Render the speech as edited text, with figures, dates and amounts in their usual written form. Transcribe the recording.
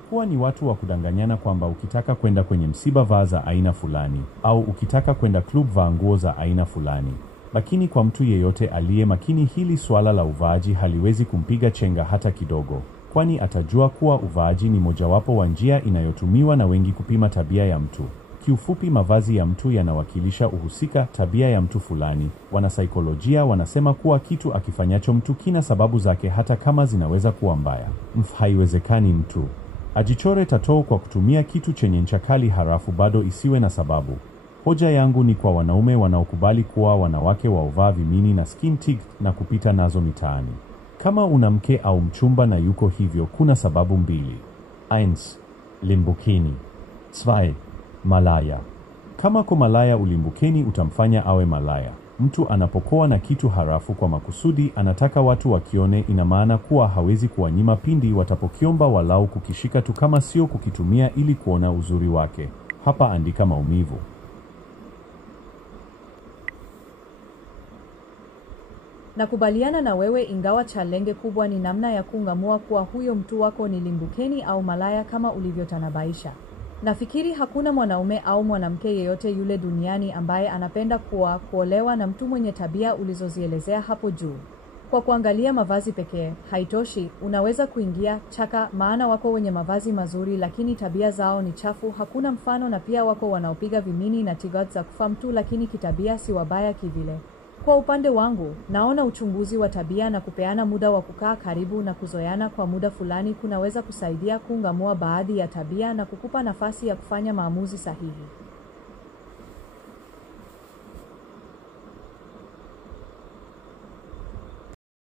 Kuwa ni watu wa kudanganyana kwamba ukitaka kwenda kwenye msiba vaa za aina fulani, au ukitaka kwenda club vaa nguo za aina fulani. Lakini kwa mtu yeyote aliye makini, hili swala la uvaaji haliwezi kumpiga chenga hata kidogo, kwani atajua kuwa uvaaji ni mojawapo wa njia inayotumiwa na wengi kupima tabia ya mtu. Kiufupi, mavazi ya mtu yanawakilisha uhusika, tabia ya mtu fulani. Wanasaikolojia wanasema kuwa kitu akifanyacho mtu kina sababu zake, hata kama zinaweza kuwa mbaya. Haiwezekani mtu ajichore tattoo kwa kutumia kitu chenye ncha kali halafu bado isiwe na sababu. Hoja yangu ni kwa wanaume wanaokubali kuwa wanawake waovaa vimini na skin tight na kupita nazo mitaani. Kama una mke au mchumba na yuko hivyo, kuna sababu mbili. 1. Limbukeni. 2. Malaya. Kama kwa malaya ulimbukeni utamfanya awe malaya. Mtu anapokuwa na kitu harafu kwa makusudi anataka watu wakione, ina maana kuwa hawezi kuwanyima pindi watapokiomba walau kukishika tu, kama sio kukitumia ili kuona uzuri wake. Hapa andika maumivu. Nakubaliana na wewe, ingawa challenge kubwa ni namna ya kung'amua kuwa huyo mtu wako ni limbukeni au malaya kama ulivyotanabaisha. Nafikiri hakuna mwanaume au mwanamke yeyote yule duniani ambaye anapenda kuolewa na mtu mwenye tabia ulizozielezea hapo juu. Kwa kuangalia mavazi pekee haitoshi, unaweza kuingia chaka, maana wako wenye mavazi mazuri lakini tabia zao ni chafu, hakuna mfano, na pia wako wanaopiga vimini na tigot za kufa mtu lakini kitabia si wabaya kivile. Kwa upande wangu, naona uchunguzi wa tabia na kupeana muda wa kukaa karibu na kuzoeana kwa muda fulani kunaweza kusaidia kung'amua baadhi ya tabia na kukupa nafasi ya kufanya maamuzi sahihi.